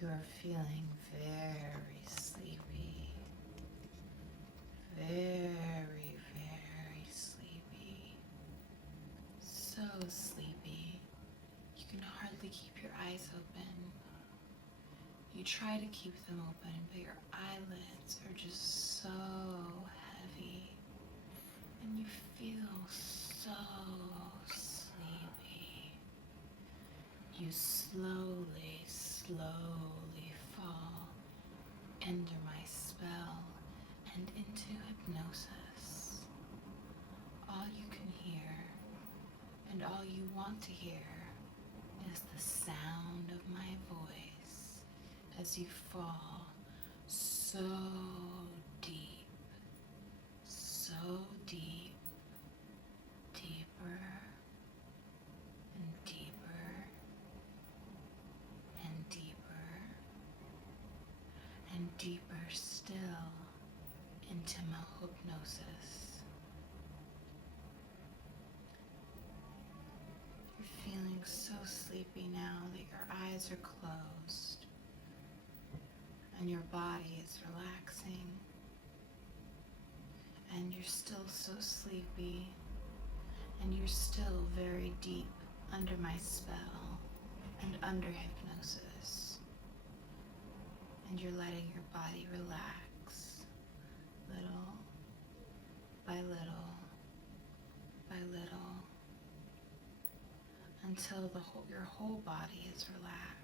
You are feeling very sleepy, very, very sleepy, so sleepy you can hardly keep your eyes open. You try to keep them open, but your eyelids are just so heavy, and you feel so sleepy. You slowly fall under my spell and into hypnosis. All you can hear and all you want to hear is the sound of my voice as you fall so deep, deeper and deeper and deeper and deeper still into my hypnosis. You're feeling so sleepy now that your eyes are closed and your body is relaxing, and you're still so sleepy, and you're still very deep under my spell and under hypnosis, and you're letting your body relax little by little by little until your whole body is relaxed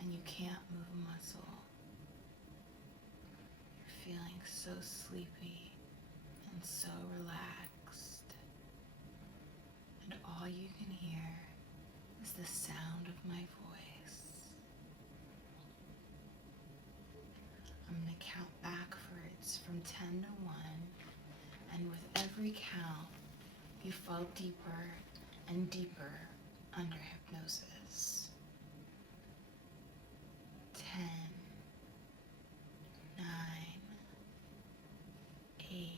and you can't move a muscle. You're feeling so sleepy and so relaxed, and all you can hear is the sound of my voice. I'm going to count backwards from 10 to 1, and with every count, you fall deeper and deeper under hypnosis. 10, 9, 8,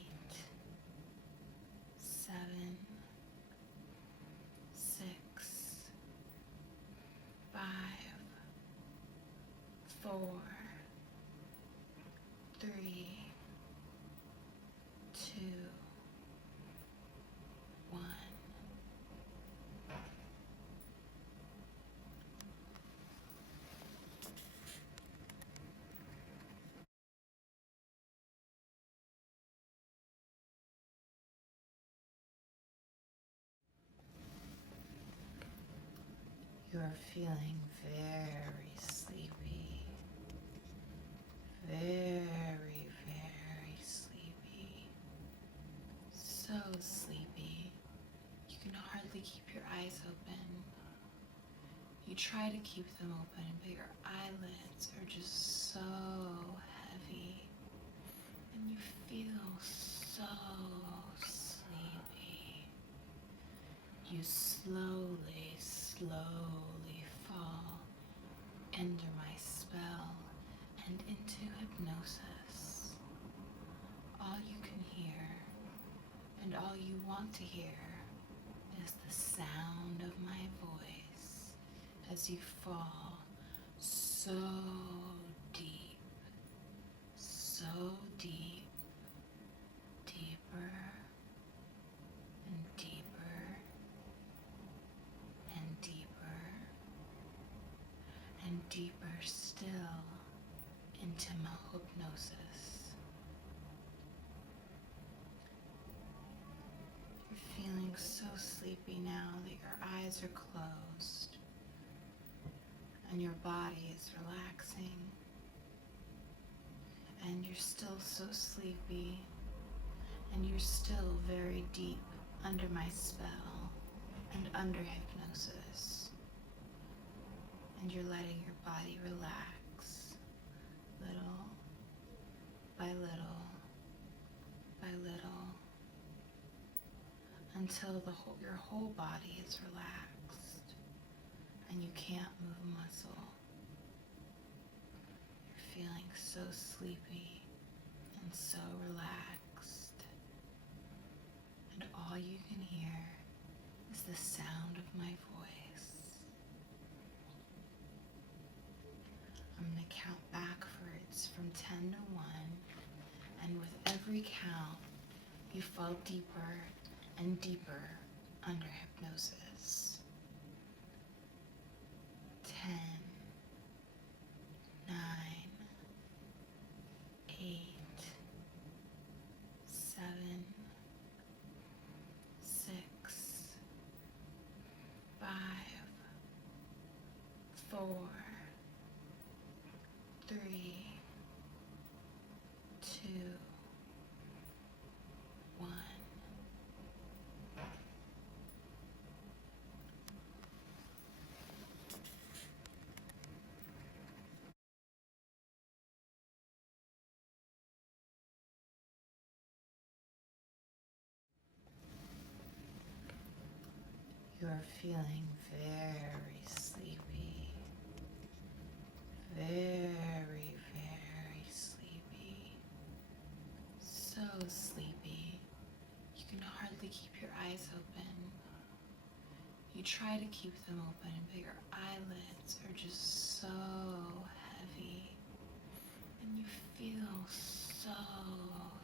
7, 6, 5, 4, 3, 2, 1. You are feeling very sleepy, very, very sleepy, so sleepy you can hardly keep your eyes open. You try to keep them open, but your eyelids are just so heavy, and you feel so sleepy. You slowly fall under my spell and into hypnosis. All you can hear and all you want to hear is the sound of my voice as you fall so deep, deeper and deeper and deeper and deeper still into my hypnosis. You're feeling so sleepy now that your eyes are closed and your body is relaxing, and you're still so sleepy, and you're still very deep under my spell and under hypnosis, and you're letting your body relax little by little by little until your whole body is relaxed and you can't move a muscle. You're feeling so sleepy and so relaxed, and all you can hear is the sound of my voice. count backwards from 10 to 1, and with every count, you fall deeper and deeper under hypnosis. 10, 9, 8, 7, 6, 5, 4, 3, 2, 1. You are feeling very sleepy, very, very sleepy, so sleepy you can hardly keep your eyes open. You try to keep them open, but your eyelids are just so heavy, and you feel so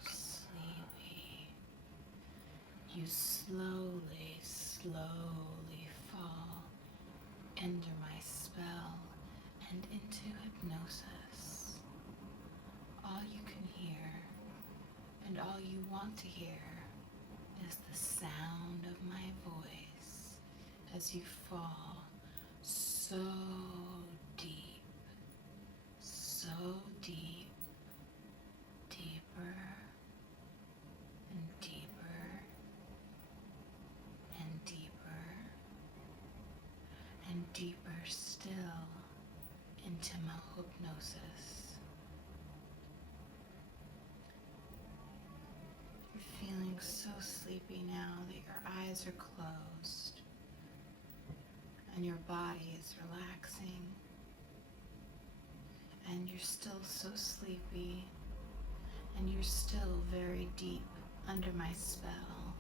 sleepy. You slowly fall under my spell and into hypnosis. All you can hear and all you want to hear is the sound of my voice as you fall so deep, deeper and deeper and deeper and deeper still into my hypnosis. You're feeling so sleepy now that your eyes are closed and your body is relaxing, and you're still so sleepy, and you're still very deep under my spell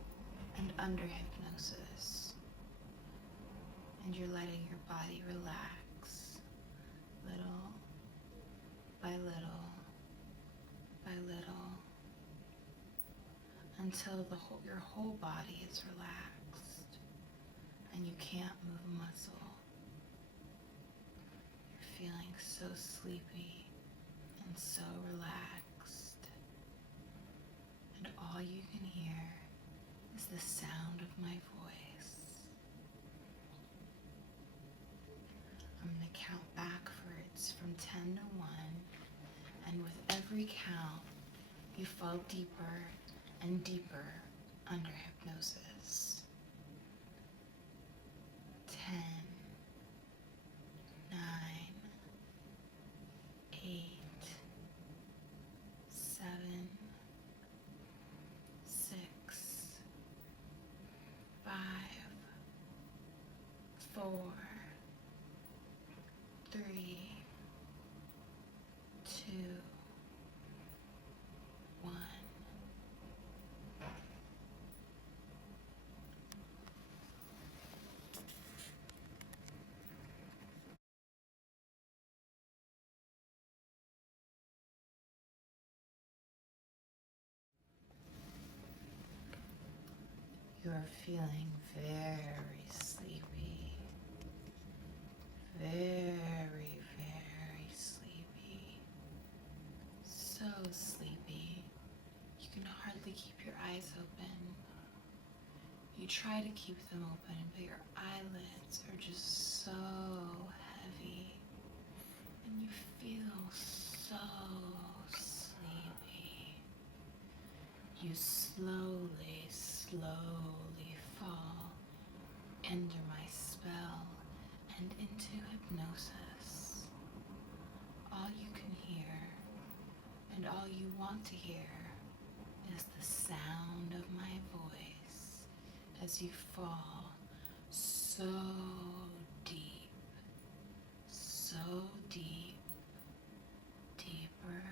and under hypnosis, and you're letting your body relax little by little by little until your whole body is relaxed and you can't move a muscle. You're feeling so sleepy and so relaxed, and all you can hear is the sound of my voice. I'm going to count backwards from 10 to 1, and with every count, you fall deeper and deeper under hypnosis. 10, 9, 8, 7, 6, 5, 4, 3, 2, 1. You are feeling very sleepy, very, very sleepy, so sleepy you can hardly keep your eyes open. You try to keep them open, but your eyelids are just so heavy, and you feel so sleepy. You slowly fall under my spell and into hypnosis. All you can hear and all you want to hear is the sound of my voice as you fall so deep, deeper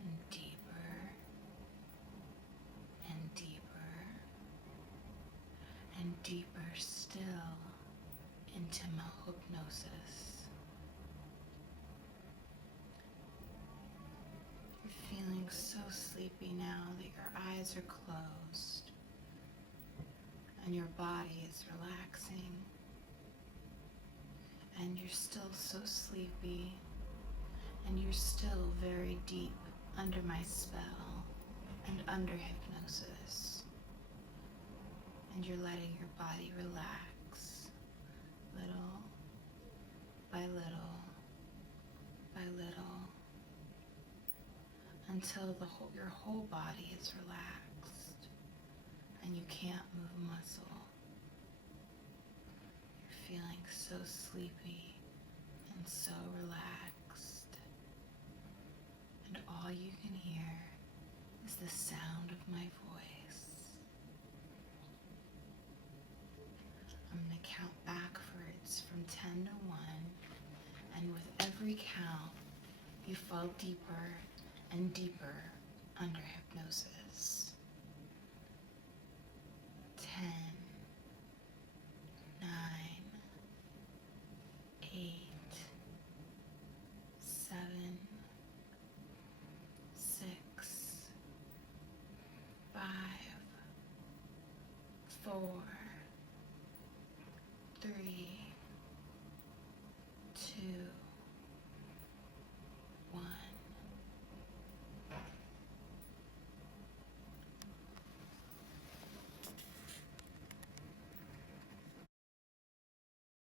and deeper and deeper and deeper still into my hypnosis. feeling so sleepy now that your eyes are closed and your body is relaxing, and you're still so sleepy, and you're still very deep under my spell and under hypnosis, and you're letting your body relax little by little by little until your whole body is relaxed and you can't move a muscle. You're feeling so sleepy and so relaxed, and all you can hear is the sound of my voice. I'm going to count backwards from 10 to 1, and with every count, you fall deeper and deeper under hypnosis. 10, 9, 8, 7, 6, 5, 4,